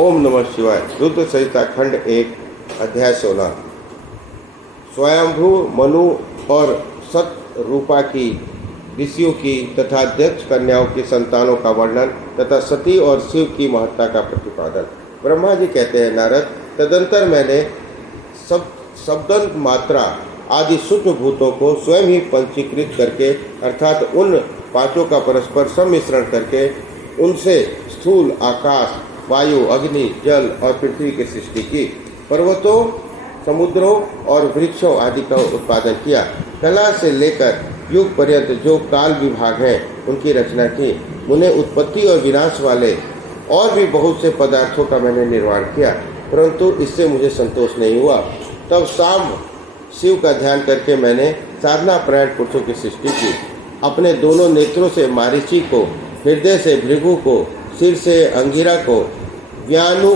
ओम नमः शिवाय। रुद्र संहिता खंड 1 अध्याय 16। स्वयंभू मनु और सतरूपा की ऋषियों की तथा दक्ष कन्याओं की संतानों का वर्णन तथा सती और शिव की महत्ता का प्रतिपादन। ब्रह्मा जी कहते हैं, नारद, तदंतर मैंने शब्दंत मात्रा आदि सूक्ष्म भूतों को स्वयं ही पंचीकृत करके अर्थात उन पांचों का परस्पर सम्मिश्रण करके उनसे स्थूल आकाश, वायु, अग्नि, जल और पृथ्वी की सृष्टि की। पर्वतों, समुद्रों और वृक्षों आदि का उत्पादन किया। कला से लेकर युग पर्यंत जो काल विभाग है उनकी रचना की। उन्हें उत्पत्ति और विनाश वाले और भी बहुत से पदार्थों का मैंने निर्माण किया, परंतु इससे मुझे संतोष नहीं हुआ। तब शाम शिव का ध्यान करके मैंने साधना परायण पुरुषों की सृष्टि की। अपने दोनों नेत्रों से मारीची को, हृदय से भृगु को, सिर से अंगिरा को, व्यानु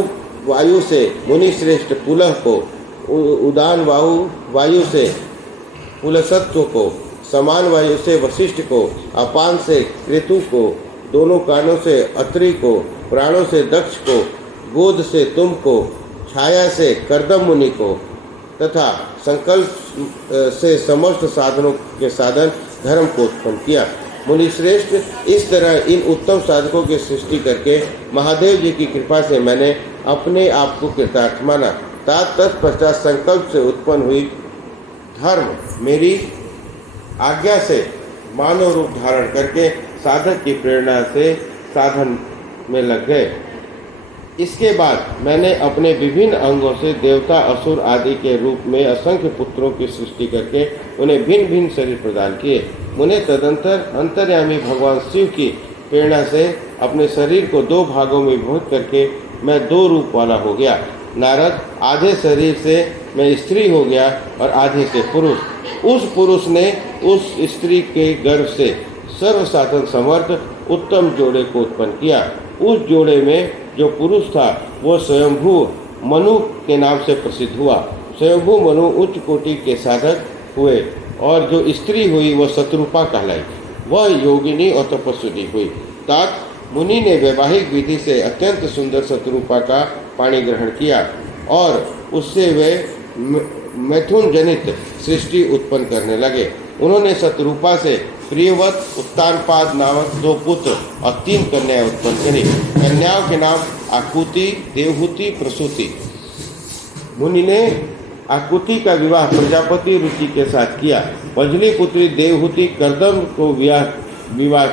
वायु से मुनिश्रेष्ठ पुलह को, उदान वायु से पुलसत्व को, समान वायु से वशिष्ठ को, अपान से कृतु को, दोनों कानों से अत्रि को, प्राणों से दक्ष को, गोद से तुम को, छाया से कर्दम मुनि को तथा संकल्प से समस्त साधनों के साधन धर्म को उत्पन्न किया। मुनिश्रेष्ठ, इस तरह इन उत्तम साधकों की सृष्टि करके महादेव जी की कृपा से मैंने अपने आप को कृतार्थ माना। तत्पश्चात संकल्प से उत्पन्न हुई धर्म मेरी आज्ञा से मानव रूप धारण करके साधक की प्रेरणा से साधन में लग गए। इसके बाद मैंने अपने विभिन्न अंगों से देवता, असुर आदि के रूप में असंख्य पुत्रों की सृष्टि करके उन्हें भिन्न भिन्न शरीर प्रदान किए। उन्हें तदंतर अंतर्यामी भगवान शिव की प्रेरणा से अपने शरीर को दो भागों में विभक्त करके मैं दो रूप वाला हो गया। नारद, आधे शरीर से मैं स्त्री हो गया और आधे से पुरुष। उस पुरुष ने उस स्त्री के गर्भ से सर्वसाधन समर्थ उत्तम जोड़े को उत्पन्न किया। उस जोड़े में जो पुरुष था वो स्वयंभू मनु के नाम से प्रसिद्ध हुआ। स्वयंभू मनु उच्च कोटि के साधक हुए और जो स्त्री हुई वह शत्रुपा कहलाई। वह योगिनी और तपस्विनी हुई। तात मुनि ने वैवाहिक विधि से अत्यंत सुंदर शत्रुपा का पाणी ग्रहण किया और उससे वे मैथुन जनित सृष्टि उत्पन्न करने लगे। उन्होंने शत्रुपा से प्रियवत उत्तानपाद नामक 2 पुत्र और 3 कन्याएं उत्पन्न करी। कन्याओं के नाम आकुति, देवहूति, प्रसूति। मुनि ने आकुति का विवाह प्रजापति रुचि के साथ किया। पजली पुत्री देवहूति कर्दम को विवाह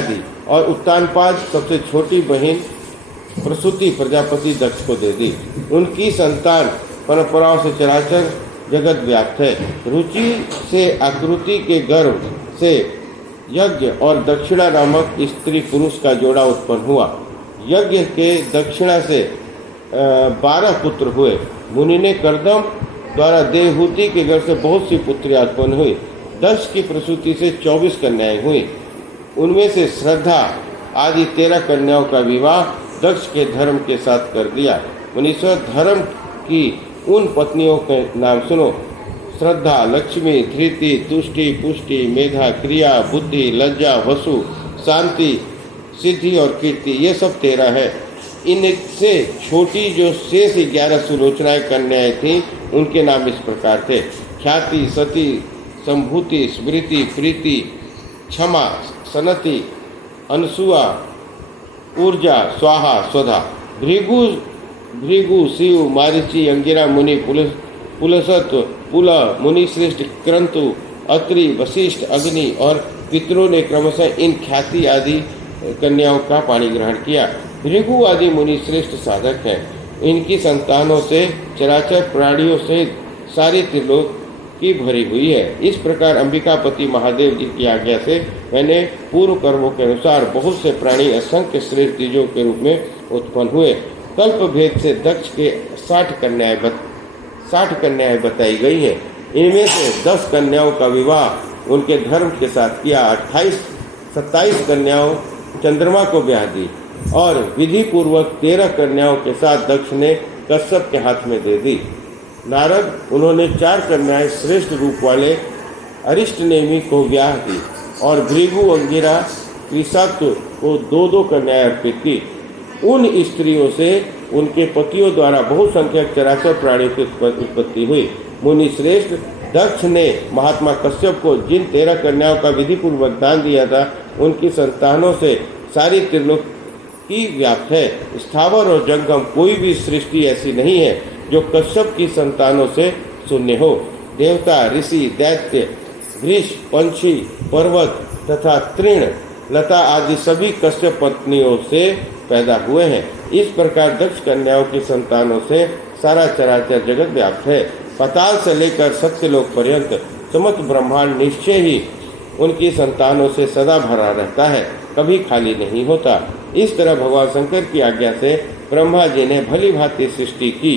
दी और उत्तानपाद सबसे छोटी बहन प्रसूति प्रजापति दक्ष को दे दी। उनकी संतान परंपराओं से चराचर जगत व्याप्त है। रुचि से आकृति के गर्भ से यज्ञ और दक्षिणा नामक स्त्री पुरुष का जोड़ा उत्पन्न हुआ। यज्ञ के दक्षिणा से 12 पुत्र हुए। मुनि ने कर्दम द्वारा देवहूति के गर्भ से बहुत सी पुत्रियां उत्पन्न हुई। दक्ष की प्रसूति से 24 कन्याएं हुई। उनमें से श्रद्धा आदि 13 कन्याओं का विवाह दक्ष के धर्म के साथ कर दिया। मुनीश्वर, धर्म की उन पत्नियों के नाम सुनो: श्रद्धा, लक्ष्मी, धृति, तुष्टि, पुष्टि, मेधा, क्रिया, बुद्धि, लज्जा, वसु, शांति, सिद्धि और कीर्ति। ये सब 13 है। इनसे छोटी जो शेष 11 सुलोचनाएं कन्याएं थीं उनके नाम इस प्रकार थे: ख्याति, सती, संभूति, स्मृति, प्रीति, क्षमा, सनति, अनसुआ, ऊर्जा, स्वाहा, स्वधा। भृगु, शिव, मारीची, अंगिरा मुनि, पुलसत्व, पुलह, मुनिश्रेष्ठ, क्रंतु, अत्रि, वशिष्ठ, अग्नि और पितरों ने क्रमशः इन ख्याति आदि कन्याओं का पाणी ग्रहण किया। भृगु आदि मुनिश्रेष्ठ साधक हैं। इनकी संतानों से चराचर प्राणियों से सारी त्रिलोक की भरी हुई है। इस प्रकार अंबिकापति महादेव जी की आज्ञा से मैंने पूर्व कर्मों के अनुसार बहुत से प्राणी असंख्य श्रेष्ठ द्विजों के रूप में उत्पन्न हुए। कल्प भेद से दक्ष के 60 कन्याएं बताई गई है। इनमें से 10 कन्याओं का विवाह उनके धर्म के साथ किया। 27 कन्याओं चंद्रमा को ब्याह दी और विधि पूर्वक 13 कन्याओं के साथ दक्ष ने कश्यप के हाथ में दे दी। नारद, उन्होंने 4 कन्याएं श्रेष्ठ रूप वाले अरिष्टनेमि को ब्याह दी और भृगु, अंगिरा, त्रिशाक्त को 2-2 कन्याएं अर्पित की। उन स्त्रियों से उनके पतियों द्वारा बहुसंख्यक चराचर प्राणियों की उत्पत्ति हुई। मुनि श्रेष्ठ दक्ष ने महात्मा कश्यप को जिन 13 कन्याओं का विधि पूर्वक दान दिया था, उनकी संतानों से सारी त्रिलोक की व्याप्त है। स्थावर और जंगम कोई भी सृष्टि ऐसी नहीं है जो कश्यप की संतानों से शून्य हो। देवता, ऋषि, दैत्य, वृक्ष, पंछी, पर्वत तथा तृण, लता आदि सभी कश्यप पत्नियों से पैदा हुए हैं। इस प्रकार दक्ष कन्याओं की संतानों से सारा चराचर जगत व्याप्त है। पाताल से लेकर सत्यलोक पर्यंत समस्त ब्रह्मांड निश्चय ही उनकी संतानों से सदा भरा रहता है, कभी खाली नहीं होता। इस तरह भगवान शंकर की आज्ञा से ब्रह्मा जी ने भली भांति सृष्टि की।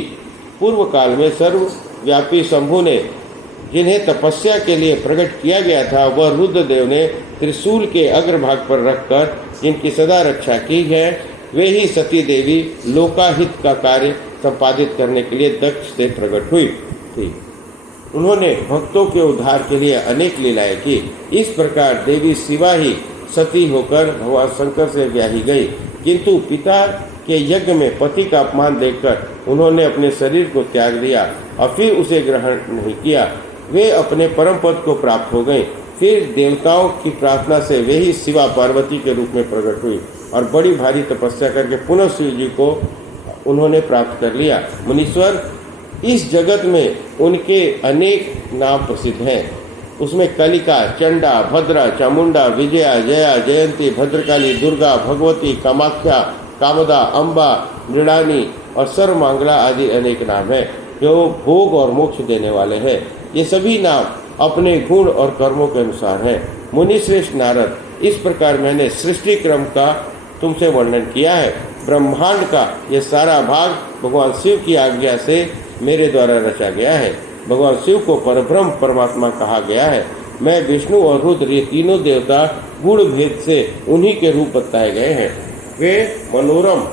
पूर्व काल में सर्वव्यापी शंभु ने जिन्हें तपस्या के लिए प्रकट किया गया था, वह रुद्रदेव ने त्रिशूल के अग्रभाग पर रखकर जिनकी सदा रक्षा की है, वे ही सती देवी लोकाहित का कार्य संपादित करने के लिए दक्ष से प्रकट हुई थी। उन्होंने भक्तों के उद्धार के लिए अनेक लीलाएं की। इस प्रकार देवी शिवा ही सती होकर भगवान शंकर से ब्याही गई, किंतु पिता के यज्ञ में पति का अपमान देखकर उन्होंने अपने शरीर को त्याग दिया और फिर उसे ग्रहण नहीं किया। वे अपने परम पद को प्राप्त हो गए। फिर देवताओं की प्रार्थना से वे ही शिवा पार्वती के रूप में प्रकट हुई और बड़ी भारी तपस्या करके पुनः शिव जी को उन्होंने प्राप्त कर लिया। मुनीश्वर, इस जगत में उनके अनेक नाम प्रसिद्ध हैं। उसमें कलिका, चंडा, भद्रा, चामुंडा, विजया, जया, जयंती, भद्रकाली, दुर्गा, भगवती, कामाख्या, कामदा, अम्बा, मृणानी और सर्वमांगला आदि अनेक नाम हैं जो भोग और मोक्ष देने वाले हैं। ये सभी नाम अपने गुण और कर्मों के अनुसार हैं। मुनि श्रेष्ठ नारद, इस प्रकार मैंने सृष्टि क्रम का तुमसे वर्णन किया है। ब्रह्मांड का ये सारा भाग भगवान शिव की आज्ञा से मेरे द्वारा रचा गया है। भगवान शिव को परब्रह्म परमात्मा कहा गया है। मैं विष्णु और रुद्र ये तीनों देवता गुण भेद से उन्हीं के रूप बताए गए हैं। वे मनोरम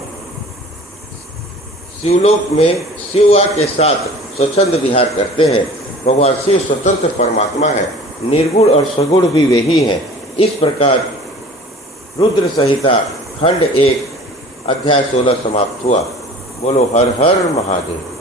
शिवलोक में शिवा के साथ स्वच्छंद विहार करते हैं। भगवान शिव स्वतंत्र परमात्मा है, निर्गुण और सगुण भी वे ही हैं। इस प्रकार रुद्र संहिता खंड 1 अध्याय 16 समाप्त हुआ। बोलो हर हर महादेव।